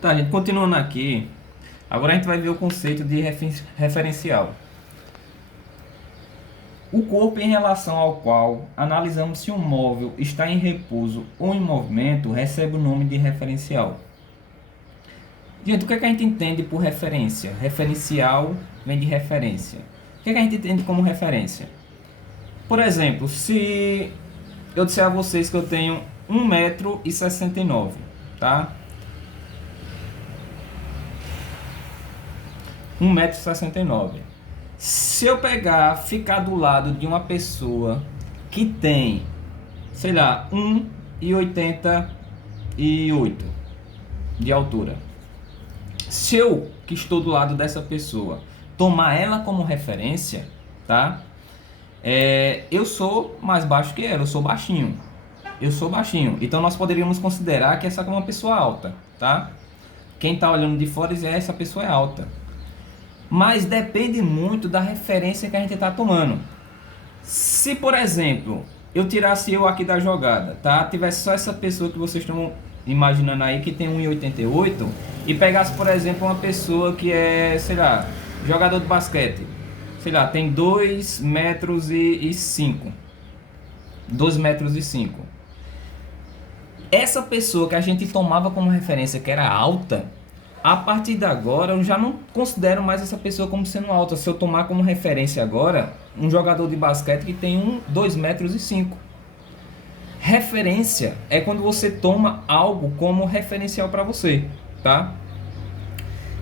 Tá, gente, continuando aqui. Agora a gente vai ver o conceito de referencial. O corpo em relação ao qual analisamos se um móvel está em repouso ou em movimento recebe o nome de referencial. Gente, o que é que a gente entende por referência? Referencial vem de referência. O que é que a gente entende como referência? Por exemplo, se eu disser a vocês que eu tenho 1,69 m, tá? 1,69 m. Se eu pegar, ficar do lado de uma pessoa que tem, sei lá, 1,88 de altura. Se eu, que estou do lado dessa pessoa, tomar ela como referência, tá? Eu sou mais baixo que ela, eu sou baixinho. Eu sou baixinho. Então nós poderíamos considerar que essa é uma pessoa alta, tá? Quem está olhando de fora diz essa pessoa é alta. Mas depende muito da referência que a gente está tomando. Se, por exemplo, eu tirasse eu aqui da jogada, tá? Tivesse só essa pessoa que vocês estão imaginando aí, que tem 1,88, e pegasse, por exemplo, uma pessoa que é, sei lá, jogador de basquete, sei lá, tem 2 metros e 5. 2 metros e 5. Essa pessoa que a gente tomava como referência que era alta, a partir de agora eu já não considero mais essa pessoa como sendo alta. Se eu tomar como referência agora um jogador de basquete que tem 2 metros e 5. Referência é quando você toma algo como referencial para você, tá?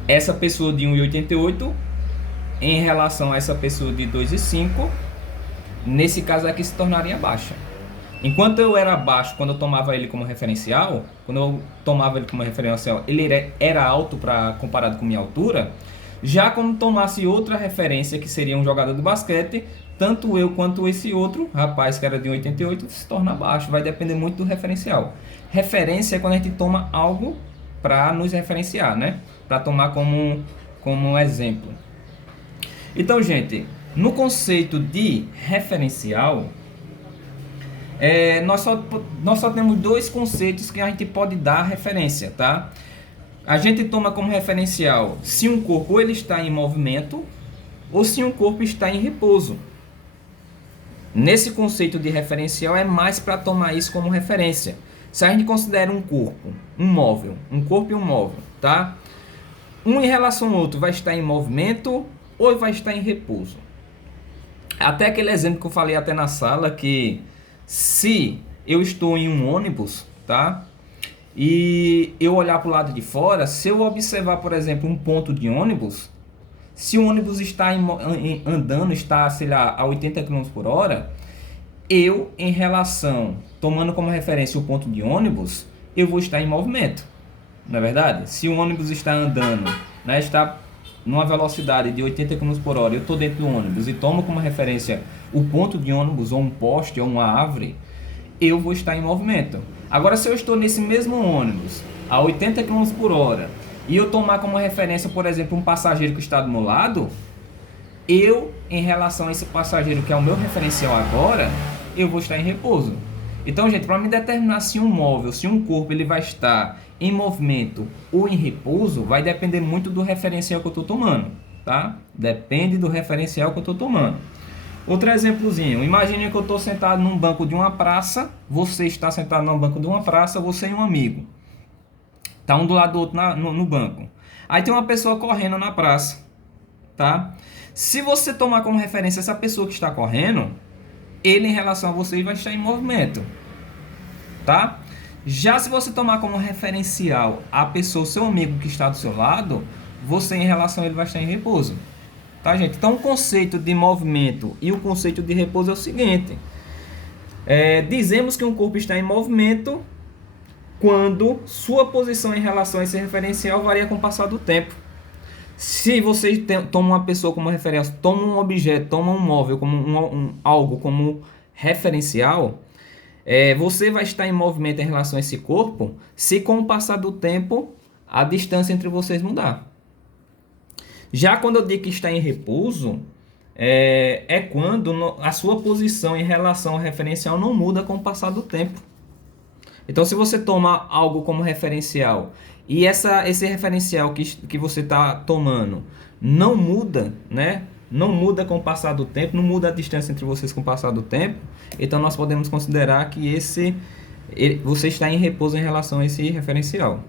Essa pessoa de 1,88 em relação a essa pessoa de 2,5, nesse caso aqui se tornaria baixa. Enquanto eu era baixo, quando eu tomava ele como referencial, ele era alto comparado com minha altura. Já quando tomasse outra referência, que seria um jogador de basquete, tanto eu quanto esse outro rapaz que era de 88 se torna baixo. Vai depender muito do referencial. Referência é quando a gente toma algo para nos referenciar, né? Para tomar como exemplo. Então, gente, no conceito de referencial, nós só temos dois conceitos que a gente pode dar referência, tá? A gente toma como referencial se um corpo ele está em movimento ou se um corpo está em repouso. Nesse conceito de referencial é mais para tomar isso como referência. Se a gente considera um corpo, um corpo e um móvel, tá? Um em relação ao outro vai estar em movimento ou vai estar em repouso. Até aquele exemplo que eu falei até na sala, que se eu estou em um ônibus, tá? E eu olhar para o lado de fora, se eu observar, por exemplo, um ponto de ônibus, se o ônibus está andando, está, sei lá, a 80 km por hora, eu, em relação, tomando como referência o ponto de ônibus, eu vou estar em movimento, não é verdade? Se o ônibus está andando, né, está numa velocidade de 80 km por hora, eu estou dentro do ônibus e tomo como referência o ponto de ônibus, ou um poste, ou uma árvore, eu vou estar em movimento. Agora, se eu estou nesse mesmo ônibus a 80 km por hora e eu tomar como referência, por exemplo, um passageiro que está do meu lado, eu, em relação a esse passageiro que é o meu referencial agora, eu vou estar em repouso. Então, gente, para me determinar se um móvel, se um corpo, ele vai estar em movimento ou em repouso, vai depender muito do referencial que eu estou tomando, tá? Depende do referencial que eu estou tomando. Outro exemplozinho, imagine que eu estou sentado num banco de uma praça, você está sentado num banco de uma praça, você e um amigo. Tá um do lado do outro no banco. Aí tem uma pessoa correndo na praça, tá? Se você tomar como referência essa pessoa que está correndo, ele em relação a você vai estar em movimento, tá? Já se você tomar como referencial a pessoa, o seu amigo que está do seu lado, você em relação a ele vai estar em repouso. Tá, gente? Então o conceito de movimento e o conceito de repouso é o seguinte. Dizemos que um corpo está em movimento quando sua posição em relação a esse referencial varia com o passar do tempo. Se você toma uma pessoa como referência, toma um objeto, toma um móvel, como algo como referencial, você vai estar em movimento em relação a esse corpo se com o passar do tempo a distância entre vocês mudar. Já quando eu digo que está em repouso, quando a sua posição em relação ao referencial não muda com o passar do tempo. Então, se você toma algo como referencial e esse referencial que você está tomando não muda, né? Não muda com o passar do tempo, não muda a distância entre vocês com o passar do tempo, então nós podemos considerar que você está em repouso em relação a esse referencial.